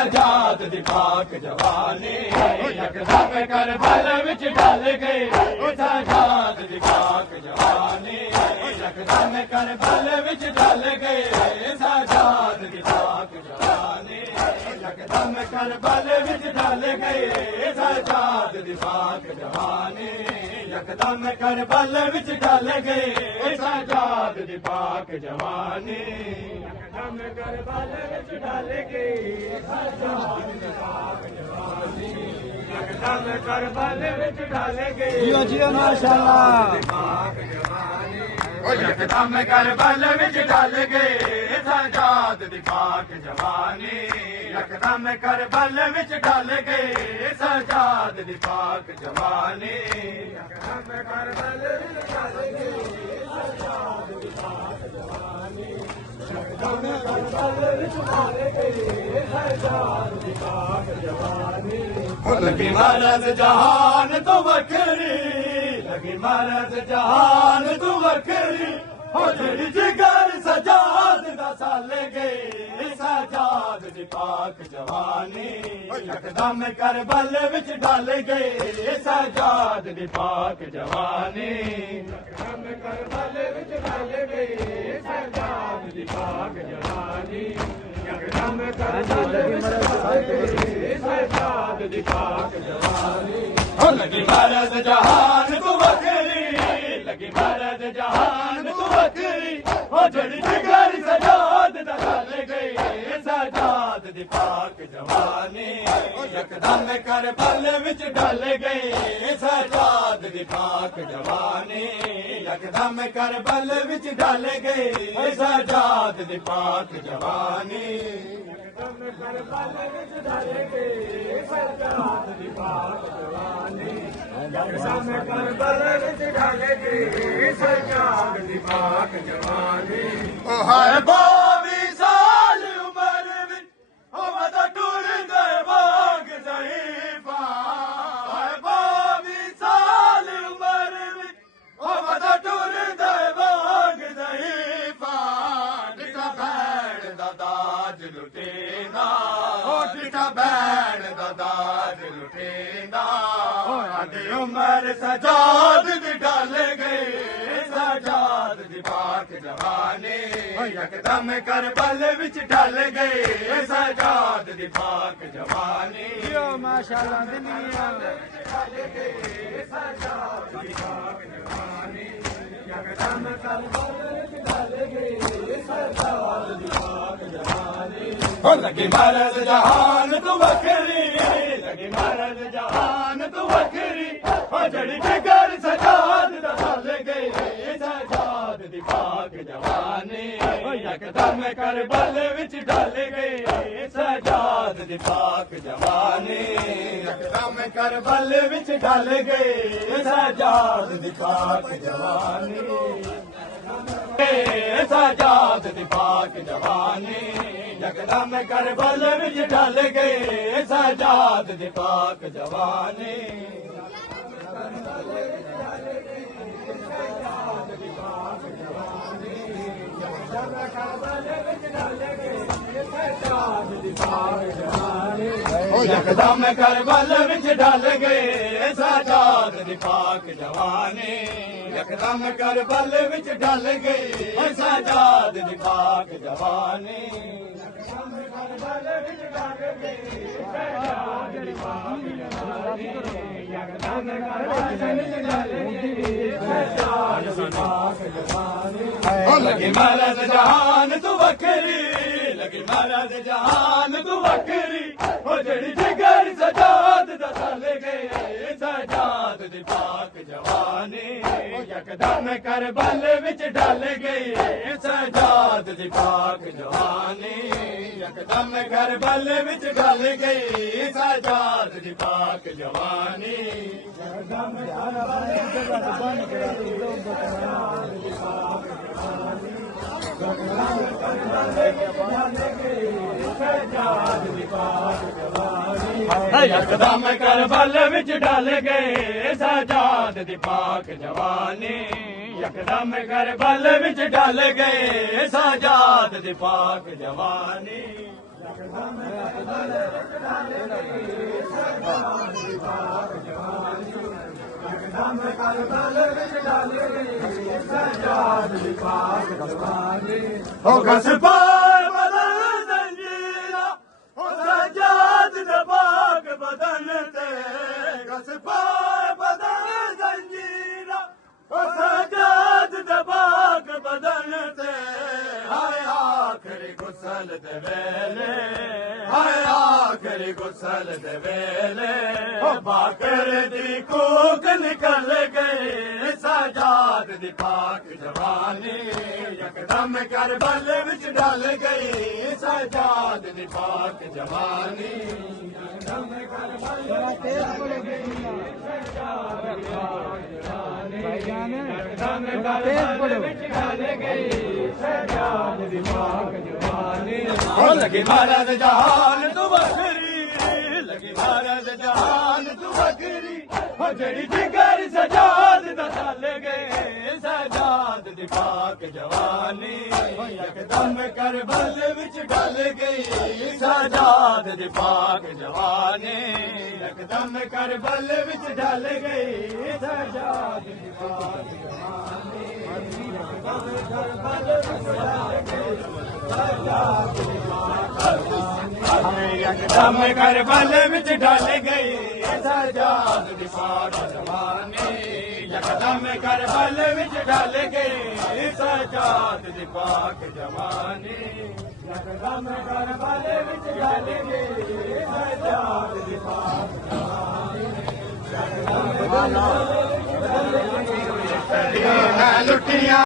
सजाद दी पाक जवानी यकदम करबल विच ढल गए सजाद दी पाक जवानी यकदम करबल विच ढल गए सजाद दी पाक जवानी यकदम करबल विच ढल गए सजाद दी पाक जवानी यकदम करबल विच ढल गए सजाद दी पाक जवानी यकदम करबल विच ढल गए सजाद दी पाक जवानी यकदम करबल विच ढल गए जियो जियो माशाअल्लाह यकदम करबल विच ढल गए सजाद दी पाक जवानी यकदम करबल विच ढल गए सजाद दी पाक जवानी यकदम करबल विच ढल गए सजाद दी पाक जवानी यकदम करबल विच ढल गए सजाद दी पाक जवानी लगी मरद जहान तो वखरी लगी मरद जहान तो वखरी हो जड़ी जिगर सजाद दा साले गए सजाद दी पाक जवानी यकदम करबल विच ढल गए सजाद दी पाक जवानी यकदम करबल विच ढल गए सजाद दी पाक जवानी यकदम करबल विच ढल गए सजाद दी पाक जवानी लगी मरद जहान तू वखरी लगी मरद जहान तू वखरी हो जड़ी जिगर सजाद दा साल गए सजाद दी पाक जवानी यकदम करबल विच ढल गए सजाद दी पाक जवानी यकदम करबल विच ढल गए सजाद दी पाक जवानी यकदम करबल विच ढल गए सजाद दी पाक जवानी यकदम करबल विच ढल गए सजाद दी पाक जवानी ओ हाय बावी साल उमर विच ओ मदा टुर गए बाग ज़हीफ़ा हाय बावी साल उमर विच ओ मदा टुर गए बाग ज़हीफ़ा डिठा भैण दा दाज लुटेंदा ओ डिठा भैण दा दाज लुटेंदा आदि उमर सजाद दी ढल गए सजाद दी पाक जवानी यकदम करबल विच ढल गए सजाद दी पाक जवानी यो माशाअल्लाह दुनिया ढल गए सजाद दी पाक जवानी यकदम करबल विच ढल गए सजाद दी पाक जवानी हो लगी मरद जहान तू वखरी लगी मरद जहान तू वखरी हो जड़ी जिगर सजाद दा साल गए सजाद दी पाक जवानी यकदम करबल विच ढल गए सजाद दी पाक जवानी यकदम करबल विच ढल गए सजाद दी पाक जवानी सजाद दी पाक जवानी यकदम करबल विच ढल गए सजाद दी पाक जवानी यकदम करबल विच ढल गए सजाद दी पाक जवानी यकदम करबल विच ढल गए सजाद दी पाक जवानी यकदम करबल विच ढल गए सजाद दी पाक जवानी यकदम करबल विच ढल गए सजाद दी पाक जवानी लगी मरद जहान तू वखरी लगी मरद जहान तू वखरी हो जड़ी जिगर सजाद दा साल गए सजाद दी पाक जवानी यकदम करबल विच ढल गए सजाद दी पाक जवानी यकदम करबल विच ढल गए सजाद दी पाक जवानी यकदम करबल विच ढल गए सजाद दी पाक जवानी यकदम करबल विच ढल गए सजाद दी पाक जवानी यकदम करबल विच ढल गए सजाद दी पाक जवानी हो घसपार बदन जंजीरा हो सजाद दबाग बदन ते घसपार बदन जंजीरा हो सजाद दबाग बदन ते हाय आखिरी गुसल दे वेले हाय आखिरी गुसल दे वेले हो बाकर दी कूक निकल गई सजाद दी पाक जवानी यकदम करबल विच डल गई सजाद दी पाक जवानी यकदम करबल विच डल गई सजाद दी पाक जवानी यकदम करबल विच डल गई सजाद दी पाक जवानी हो लगी भारत जहान तू बखरी लगी भारत जहान तू बखरी हो जड़ी जिगर सजाद दा चल गए सजाद दी पाक जवानी यकदम करबल विच डल गई सजाद दी पाक जवानी यकदम करबल विच डल गई सजाद दी पाक जवानी यकदम करबल विच डल गई सजाद दी पाक जवानी यकदम करबल विच डल गई सजाद दी पाक जवानी यकदम करबल विच डल गई सजाद दी पाक जवानी यकदम करबल विच डल गई सजाद दी पाक जवानी लुटिया